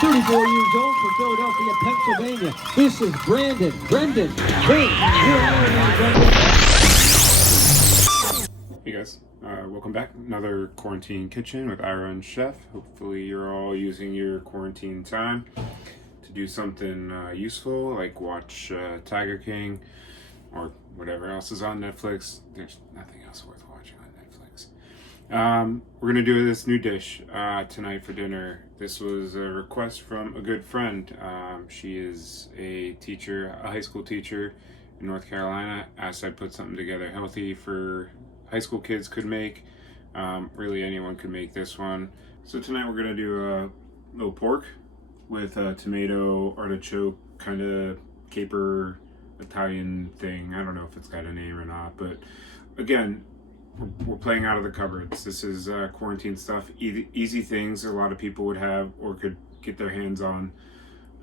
34 years old from Philadelphia, Pennsylvania. This is Brendan. Hey guys, welcome back. Another quarantine kitchen with Irun Chef. Hopefully you're all using your quarantine time to do something useful, like watch Tiger King or whatever else is on Netflix. There's nothing else worth watching on Netflix. We're gonna do this new dish tonight for dinner. This was a request from a good friend. She is a teacher, a high school teacher in North Carolina. Asked I put something together healthy for high school kids could make. Really anyone could make this one. So tonight we're gonna do a little pork with a tomato, artichoke, kind of caper Italian thing. I don't know if it's got a name or not, but again, we're playing out of the cupboards. This is quarantine stuff, easy things a lot of people would have or could get their hands on.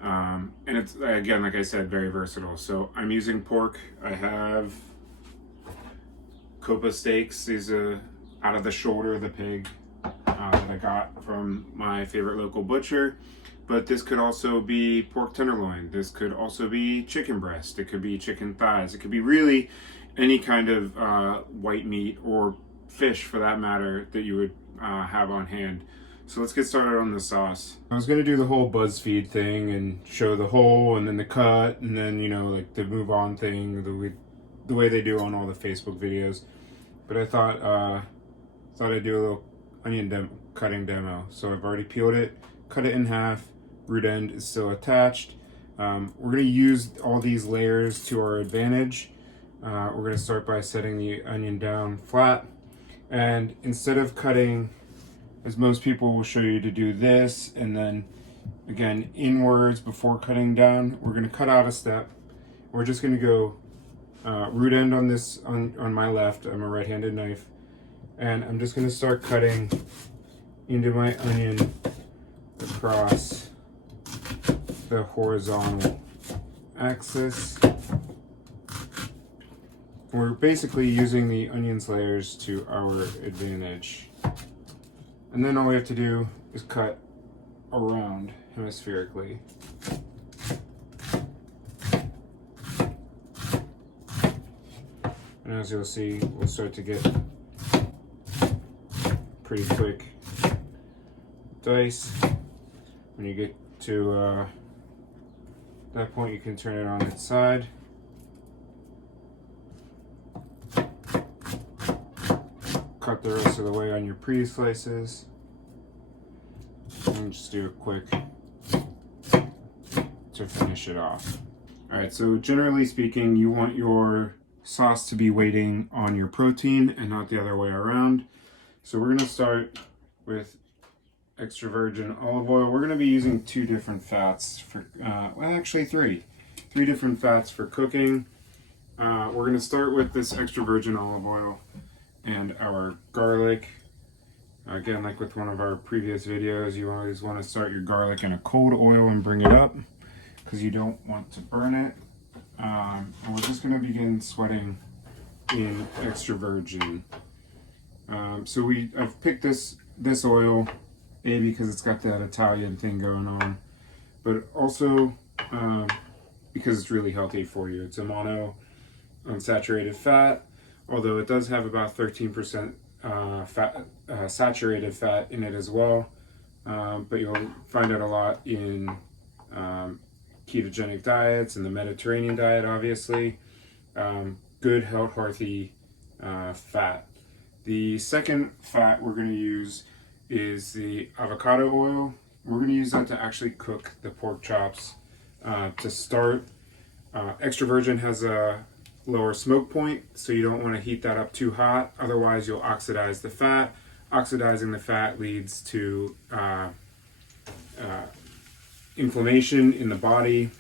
And it's, again, like I said, very versatile. So I'm using pork. I have Coppa Steaks. These are out of the shoulder of the pig that I got from my favorite local butcher. But this could also be pork tenderloin. This could also be chicken breast. It could be chicken thighs. It could be really any kind of white meat or fish, for that matter, that you would have on hand. So let's get started on the sauce. I was gonna do the whole BuzzFeed thing and show the whole and then the cut and then, you know, like the move on thing, the way they do on all the Facebook videos. But I thought I'd do a little onion cutting demo. So I've already peeled it, cut it in half. Root end is still attached. We're going to use all these layers to our advantage. We're going to start by setting the onion down flat. And instead of cutting, as most people will show you to do this, and then again inwards before cutting down, we're going to cut out a step. We're just going to go root end on this, on my left. I'm a right-handed knife. And I'm just going to start cutting into my onion across the horizontal axis. We're basically using the onion's layers to our advantage. And then all we have to do is cut around hemispherically. And as you'll see, we'll start to get pretty quick dice. When you get to that point, you can turn it on its side. Cut the rest of the way on your pre-slices. And just do a quick to finish it off. Alright, so generally speaking, you want your sauce to be waiting on your protein and not the other way around. So we're going to start with extra virgin olive oil. We're going to be using two different fats for, well, actually three different fats for cooking. We're going to start with this extra virgin olive oil and our garlic. Again, like with one of our previous videos, you always want to start your garlic in a cold oil and bring it up because you don't want to burn it. And we're just going to begin sweating in extra virgin. So I've picked this oil, A, because it's got that Italian thing going on, but also because it's really healthy for you. It's a mono unsaturated fat, although it does have about 13% saturated fat in it as well. But you'll find it a lot in ketogenic diets and the Mediterranean diet, obviously. Good, healthy fat. The second fat we're going to use is the avocado oil. We're going to use that to actually cook the pork chops. To start, extra virgin has a lower smoke point, so you don't want to heat that up too hot, otherwise you'll oxidize the fat. Oxidizing the fat leads to inflammation in the body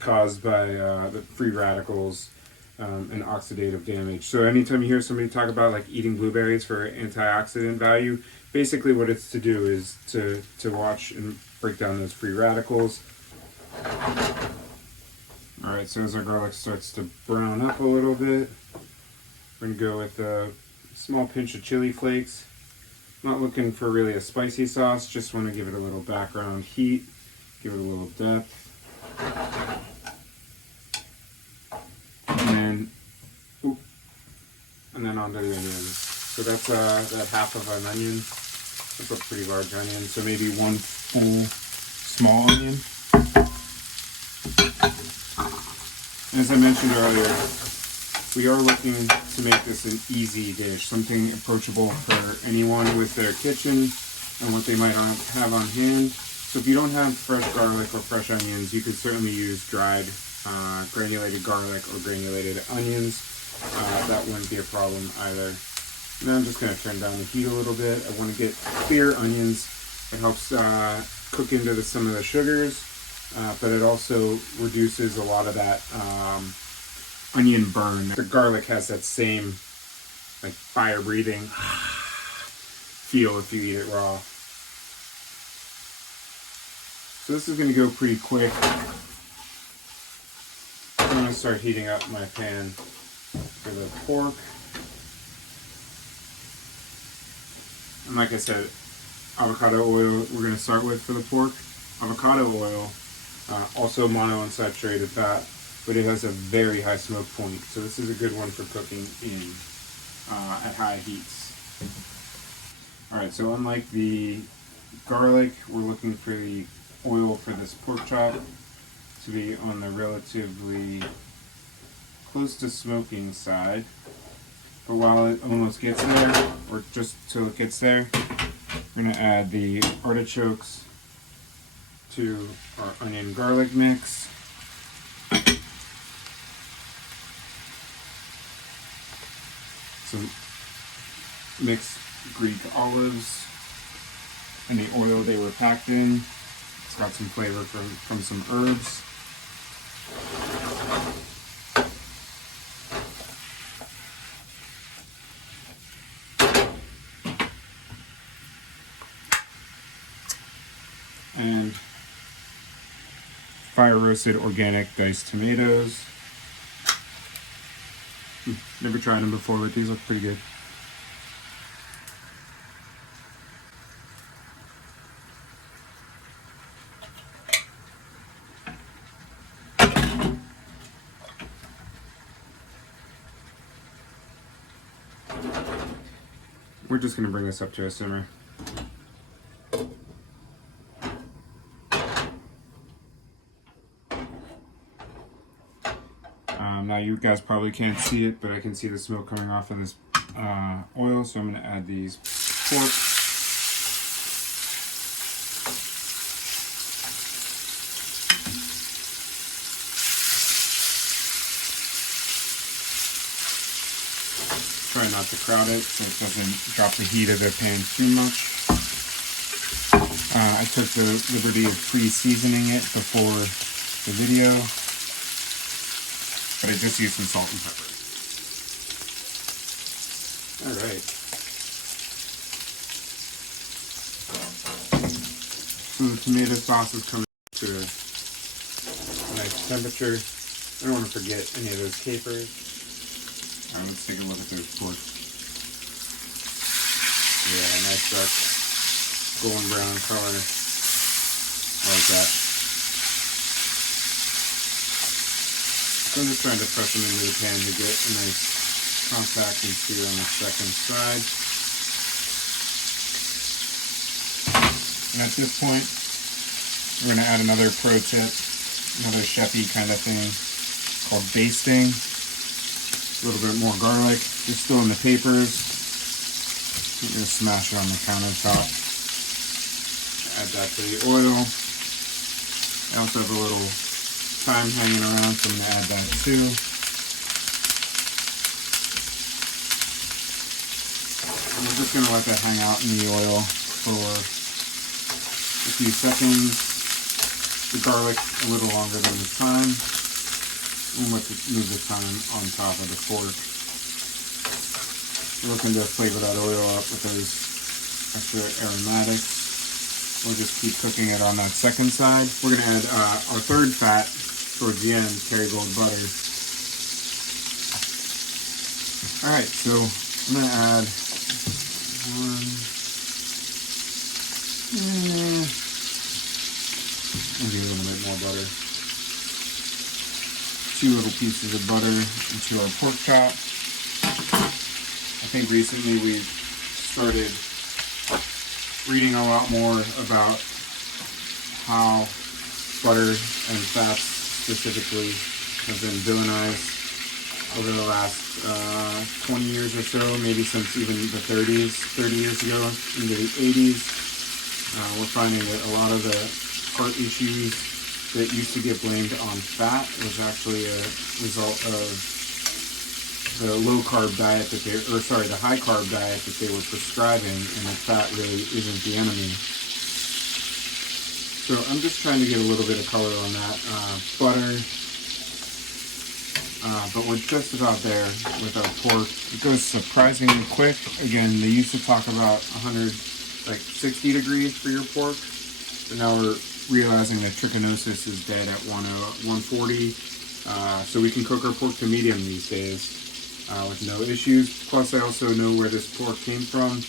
caused by the free radicals and oxidative damage. So anytime you hear somebody talk about like eating blueberries for antioxidant value, basically what it's to do is to watch and break down those free radicals. Alright, so as our garlic starts to brown up a little bit, we're going to go with a small pinch of chili flakes. Not looking for really a spicy sauce, just want to give it a little background heat. Give it a little depth. And then onto the onions. So that's that half of an onion. That's a pretty large onion. So maybe one full small onion. And as I mentioned earlier, we are looking to make this an easy dish, something approachable for anyone with their kitchen and what they might have on hand. So if you don't have fresh garlic or fresh onions, you could certainly use dried granulated garlic or granulated onions. That wouldn't be a problem either. And then I'm just going to turn down the heat a little bit. I want to get clear onions. It helps cook into some of the sugars, but it also reduces a lot of that onion burn. The garlic has that same like fire breathing feel if you eat it raw. So this is going to go pretty quick. I'm going to start heating up my pan for the pork. And like I said, avocado oil we're going to start with for the pork. Avocado oil, also monounsaturated fat, but it has a very high smoke point. So this is a good one for cooking at high heats. Alright, so unlike the garlic, we're looking for the oil for this pork chop to be on the relatively close to smoking side. But while it almost gets there, or just till it gets there, we're going to add the artichokes to our onion garlic mix. Some mixed Greek olives and the oil they were packed in. It's got some flavor from some herbs. And fire roasted organic diced tomatoes. Never tried them before, but these look pretty good. We're just going to bring this up to a simmer. Now you guys probably can't see it, but I can see the smoke coming off of this oil, so I'm going to add these pork. Try not to crowd it so it doesn't drop the heat of the pan too much. I took the liberty of pre-seasoning it before the video, but I just used some salt and pepper. Alright. So the tomato sauce is coming to a nice temperature. I don't want to forget any of those capers. Alright, let's take a look at those pork. Yeah, nice dark golden brown color. I like that. So I'm just trying to press them into the pan to get a nice contact and sear on the second side. And at this point, we're going to add another pro tip, another chefy kind of thing called basting. A little bit more garlic, just still in the papers. I'm going to smash it on the countertop. Add that to the oil. I also have a little thyme hanging around, so I'm going to add that too. And we're just going to let that hang out in the oil for a few seconds. The garlic a little longer than the thyme. And we'll move the thyme on top of the pork. We're looking to flavor that oil up with those extra aromatics. We'll just keep cooking it on that second side. We're going to add our third fat towards the end, Kerrygold butter. Alright, so I'm going to add Maybe a little bit more butter. 2 little pieces of butter into our pork chop. I think recently we've started reading a lot more about how butter and fats specifically have been villainized over the last 20 years or so, maybe since even the 30s, 30 years ago into the 80s. We're finding that a lot of the heart issues that used to get blamed on fat was actually a result of the low-carb diet that they, or sorry, the high-carb diet that they were prescribing, and that fat really isn't the enemy. So I'm just trying to get a little bit of color on that butter, but we're just about there with our pork. It goes surprisingly quick. Again, they used to talk about 60 degrees for your pork, but now we're realizing that trichinosis is dead at 140, so we can cook our pork to medium these days with no issues. Plus, I also know where this pork came from,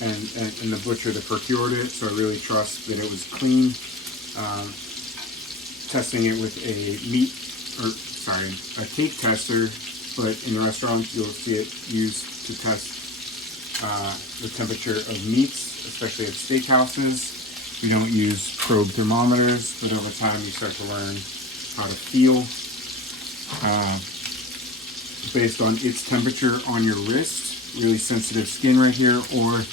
and the butcher that procured it, so I really trust that it was clean. Testing it with a a cake tester, but in restaurants you'll see it used to test the temperature of meats, especially at steakhouses. We don't use probe thermometers, but over time you start to learn how to feel based on its temperature on your wrist, really sensitive skin right here, or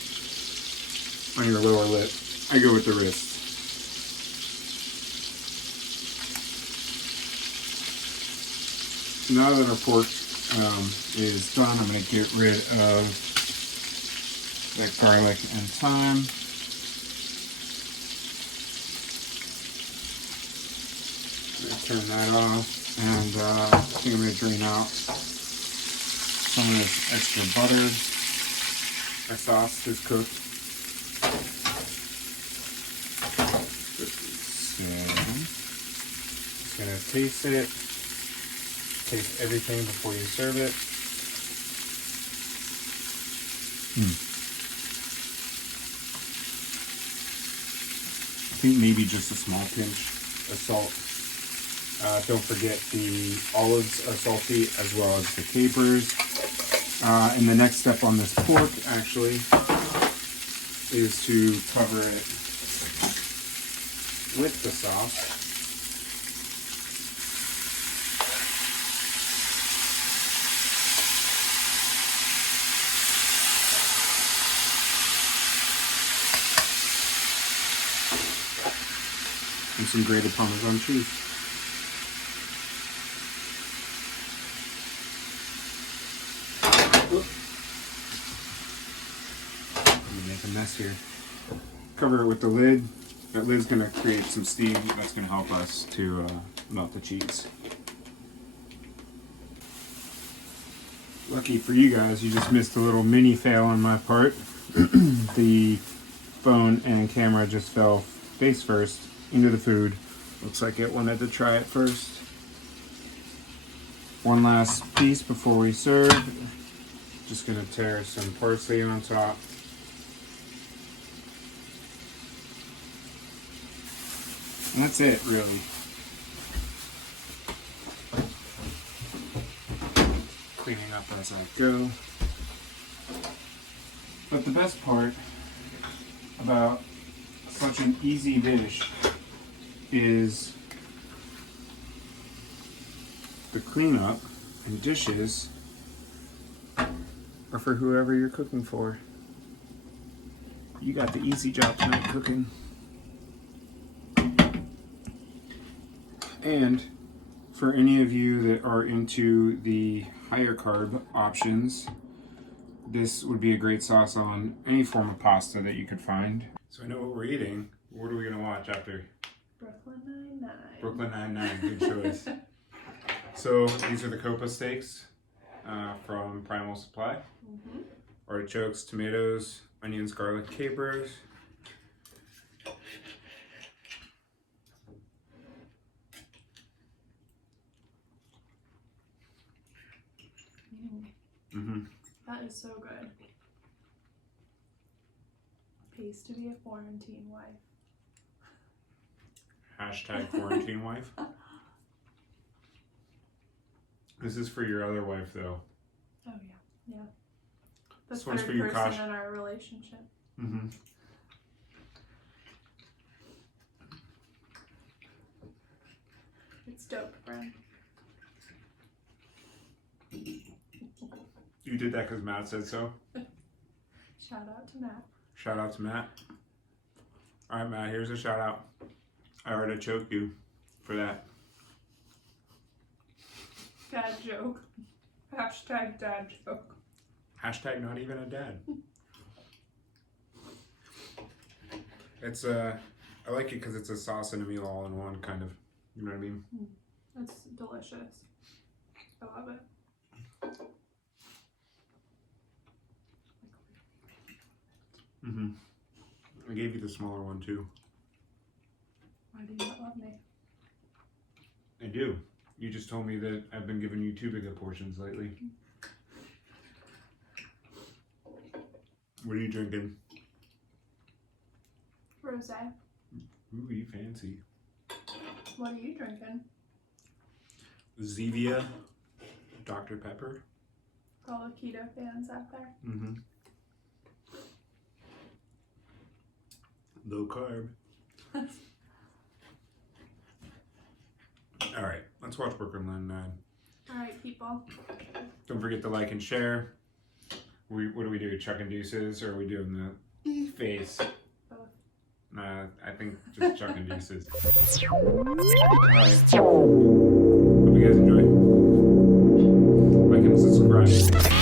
on your lower lip. I go with the wrist. Now that our pork is done, I'm going to get rid of that garlic and thyme. Turn that off, and I think I'm going to drain out some of this extra butter. Our sauce is cooked. So, just going to taste it. Taste everything before you serve it. I think maybe just a small pinch of salt. Don't forget the olives are salty, as well as the capers. And the next step on this pork actually is to cover it with the sauce. And some grated Parmesan cheese. Make a mess here. Cover it with the lid. That lid's going to create some steam. That's going to help us to melt the cheese. Lucky for you guys, you just missed a little mini fail on my part. The phone and camera just fell face first into the food. Looks like it wanted to try it first. One last piece before we serve. Just going to tear some parsley on top. And that's it, really. Cleaning up as I go. But the best part about such an easy dish is the cleanup and dishes are for whoever you're cooking for. You got the easy job tonight cooking. And for any of you that are into the higher carb options, this would be a great sauce on any form of pasta that you could find. So I know what we're eating. What are we going to watch after? Brooklyn Nine-Nine. Brooklyn Nine-Nine, good choice. So these are the Coppa Steaks from Primal Supply. Artichokes, tomatoes, onions, garlic, capers. That is so good. Pays to be a quarantine wife. Hashtag quarantine wife. This is for your other wife, though. Oh yeah, yeah. The This one's third for you, person Kosh. in our relationship. Mm-hmm. It's dope, friend. You did that because Matt said so? Shout out to Matt. Shout out to Matt. Alright, Matt, here's a shout out. I already choked you for that. Dad joke. Hashtag dad joke. Hashtag not even a dad. It's I like it because it's a sauce and a meal all in one, kind of. You know what I mean? It's delicious. I love it. Mm-hmm. I gave you the smaller one too. Why do you not love me? I do. You just told me that I've been giving you too big of portions lately. What are you drinking? Rosé. Ooh, you fancy. What are you drinking? Zevia Dr. Pepper. For all the keto fans out there. Mm-hmm. Low carb. All right, let's watch Brooklyn Nine-Nine. Alright, people. Don't forget to like and share. What do we do? Chuck and deuces, or are we doing the face? Both. Nah, I think just Chuck and deuces. Alright. Hope you guys enjoy. Like and subscribe.